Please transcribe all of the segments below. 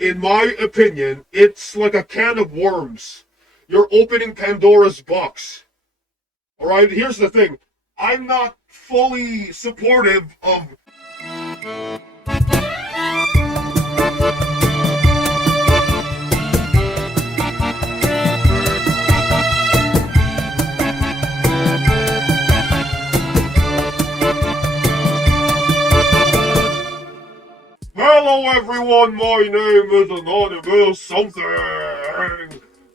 in my opinion, it's like a can of worms. You're opening Pandora's box. Alright, here's the thing. I'm not fully supportive of... Hello everyone, my name is Anonymous something.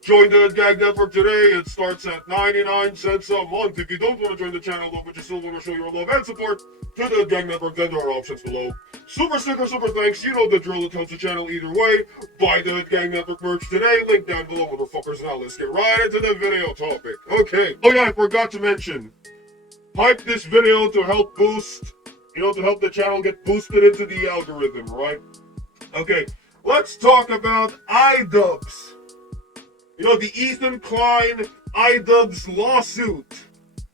Join the Gag Network today. It starts at 99 cents a month. If you don't want to join the channel though, but you still want to show your love and support to the Gag Network, then there are options below. Super sticker, super thanks, you know the drill. It helps the channel either way. Buy the Gag Network merch today. Link down below, motherfuckers. Now let's get right into the video topic. Okay. Oh yeah, I forgot to mention. Hype this video to help boost... to help the channel get boosted into the algorithm, right? Okay, let's talk about IDubbbz. The Ethan Klein IDubbbz lawsuit.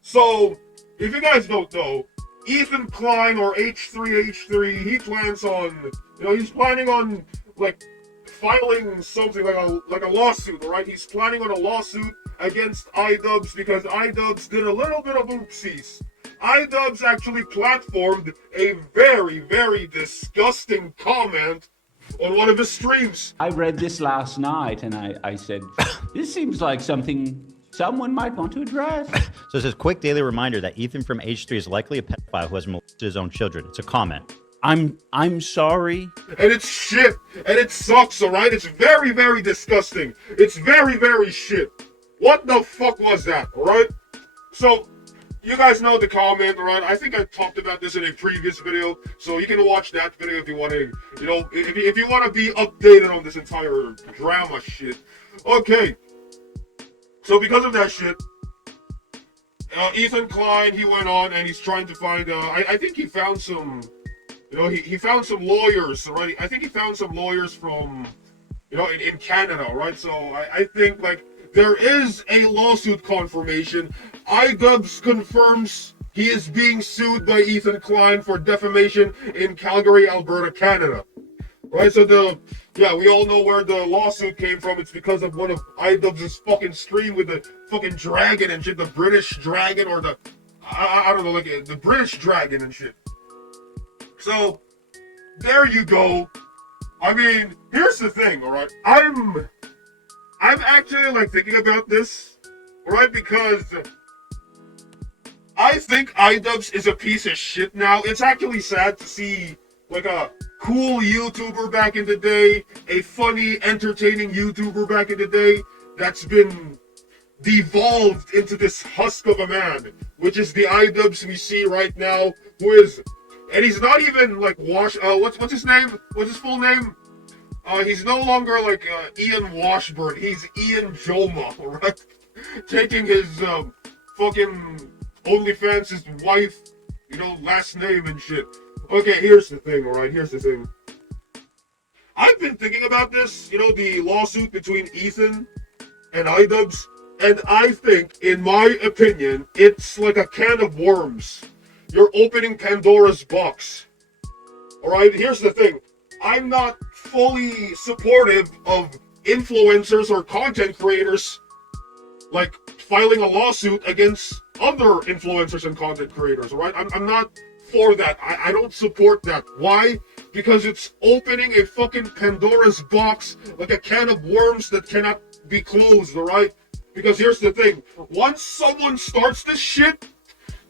So, if you guys don't know, Ethan Klein or H3H3, he plans on, he's planning on, like, filing something like a lawsuit, right? He's planning on a lawsuit against IDubbbz because IDubbbz did a little bit of oopsies. IDubbbz actually platformed a very, very disgusting comment on one of his streams. I read this last night and I said, this seems like something someone might want to address. So it says, quick daily reminder that Ethan from H3 is likely a pedophile who has molested his own children. It's a comment. I'm sorry. And it's shit. And it sucks, alright? It's very, very disgusting. It's very, very shit. What the fuck was that, alright? So... you guys know the comment, right? I think I talked about this in a previous video, so you can watch that video if you want to, if you want to be updated on this entire drama shit. Okay, so because of that shit, Ethan Klein, he went on and he's trying to find, I think he found some, he found some lawyers, right? I think he found some lawyers from, in Canada, right? So I think, like, there is a lawsuit confirmation. IDubbbz confirms he is being sued by Ethan Klein for defamation in Calgary, Alberta, Canada. Right, so we all know where the lawsuit came from. It's because of one of IDubbbz's fucking stream with the fucking dragon and shit, the British dragon or the, I don't know, like the British dragon and shit. So, there you go. I mean, here's the thing, alright? I'm actually, like, thinking about this, right? Because I think IDubbbz is a piece of shit now. It's actually sad to see, like, a cool YouTuber back in the day, a funny, entertaining YouTuber back in the day, that's been devolved into this husk of a man, which is the IDubbbz we see right now, who is, and he's not even, like, what's his name? What's his full name? He's no longer like Ian Washburn. He's Ian Joma, right? Taking his fucking OnlyFans, his wife, last name and shit. Okay, here's the thing, alright? Here's the thing. I've been thinking about this, the lawsuit between Ethan and IDubbbz, and I think, in my opinion, it's like a can of worms. You're opening Pandora's box. Alright, here's the thing. I'm not fully supportive of influencers or content creators, like, filing a lawsuit against other influencers and content creators, alright? I'm not for that. I don't support that. Why? Because it's opening a fucking Pandora's box, like a can of worms that cannot be closed, alright? Because here's the thing. Once someone starts this shit,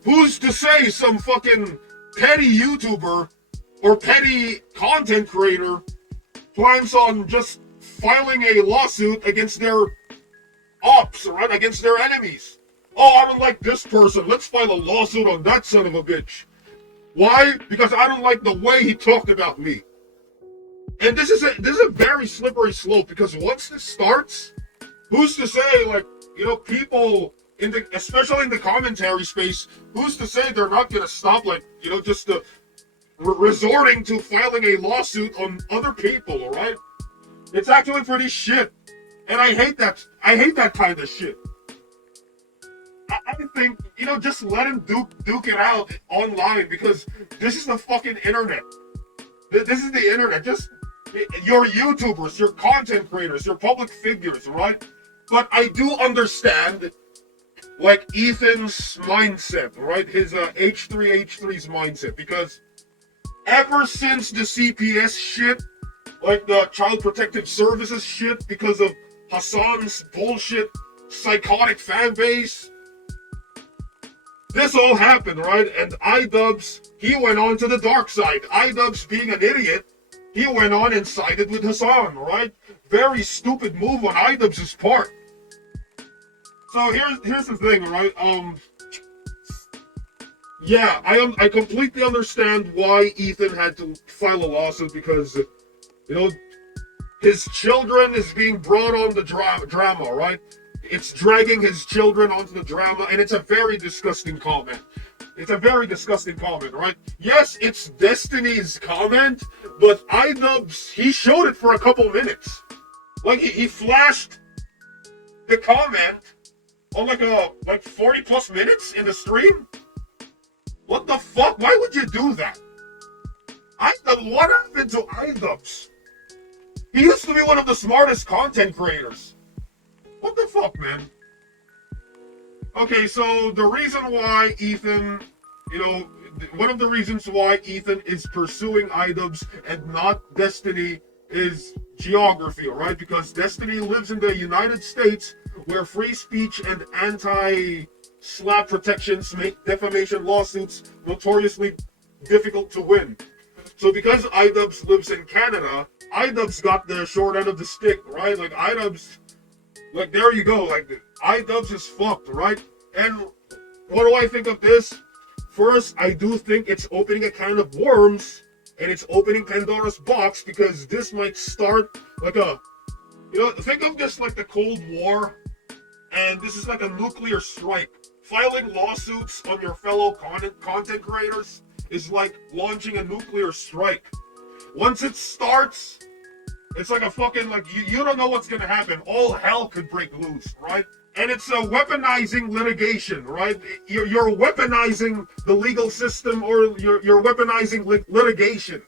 who's to say some fucking petty YouTuber or petty content creator plans on just filing a lawsuit against their ops, right? Against their enemies. Oh, I don't like this person. Let's file a lawsuit on that son of a bitch. Why? Because I don't like the way he talked about me. And this is a very slippery slope, because once this starts, who's to say, like, people especially in the commentary space, who's to say they're not gonna stop, like, just resorting to filing a lawsuit on other people, alright? It's actually pretty shit. And I hate that kind of shit. I think, just let him duke it out online, because this is the fucking internet. This is the internet. Just You're YouTubers, you're content creators, you're public figures, right? But I do understand, like, Ethan's mindset, right? His H3H3's mindset, because ever since the CPS shit, like the Child Protective Services shit, because of Hassan's bullshit, psychotic fan base, this all happened, right? And IDubbbz, he went on to the dark side. IDubbbz, being an idiot, he went on and sided with Hassan, right? Very stupid move on IDubbbz's part. So here's the thing, right? Yeah, I completely understand why Ethan had to file a lawsuit, because, you know, his children is being brought on the drama, right? It's dragging his children onto the drama, and it's a very disgusting comment. It's a very disgusting comment, right? Yes, it's Destiny's comment, but IDubbbz, he showed it for a couple minutes. Like, he flashed the comment on like 40 plus minutes in the stream. What the fuck? Why would you do that? What happened to IDubbbz? He used to be one of the smartest content creators. What the fuck, man? Okay, so the reason why Ethan, you know, one of the reasons why Ethan is pursuing IDubbbz and not Destiny is geography, right? Because Destiny lives in the United States, where free speech and anti-slap protections make defamation lawsuits notoriously difficult to win. So because IDubbbz lives in Canada, IDubbbz got the short end of the stick, right? Like, IDubbbz, like, there you go. Like, IDubbbz is fucked, right? And what do I think of this? First, I do think it's opening a can of worms, and it's opening Pandora's box, because this might start like a, you know, think of this like the Cold War, and this is like a nuclear strike. Filing lawsuits on your fellow content creators is like launching a nuclear strike. Once it starts, it's like a fucking, like, you don't know what's gonna happen. All hell could break loose, right? And it's a weaponizing litigation, right? You're weaponizing the legal system, or you're weaponizing litigation.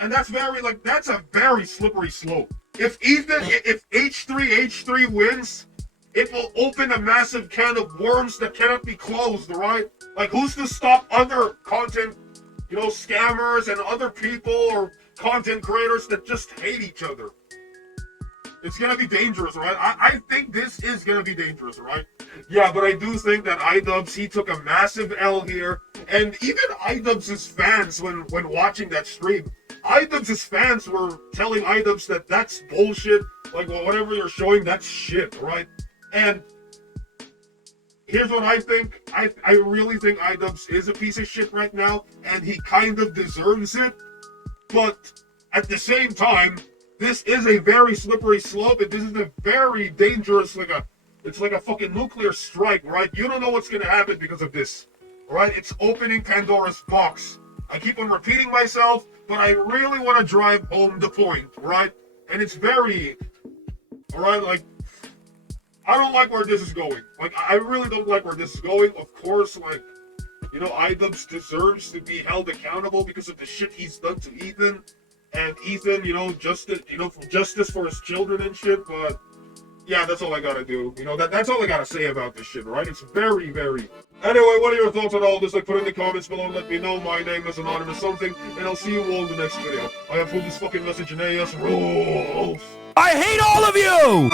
And that's very, like, that's a very slippery slope. If H3H3 wins, it will open a massive can of worms that cannot be closed, right? Like, who's to stop other content, you know, scammers and other people or content creators that just hate each other? It's gonna be dangerous, right? I think this is gonna be dangerous, right? Yeah, but I do think that IDubbbz, he took a massive L here. And even IDubbbz's fans, when watching that stream, IDubbbz's fans were telling IDubbbz that that's bullshit. Like, well, whatever you're showing, that's shit, right? And here's what I think. I really think IDubbbz is a piece of shit right now, and he kind of deserves it. But at the same time, this is a very slippery slope, and this is a very dangerous, it's like a fucking nuclear strike, right? You don't know what's gonna happen because of this, right? It's opening Pandora's box. I keep on repeating myself, but I really want to drive home the point, right? And it's very, all right, like, I don't like where this is going. Like, I really don't like where this is going. Of course, like, you know, IDubbbz deserves to be held accountable because of the shit he's done to Ethan. And Ethan, you know, justice for his children and shit. But yeah, that's all I gotta do. You know, that's all I gotta say about this shit, right? It's very, very. Anyway, what are your thoughts on all this? Like, put in the comments below and let me know. My name is Anonymous Something, and I'll see you all in the next video. I have put this fucking message in AS rules. I hate all of you!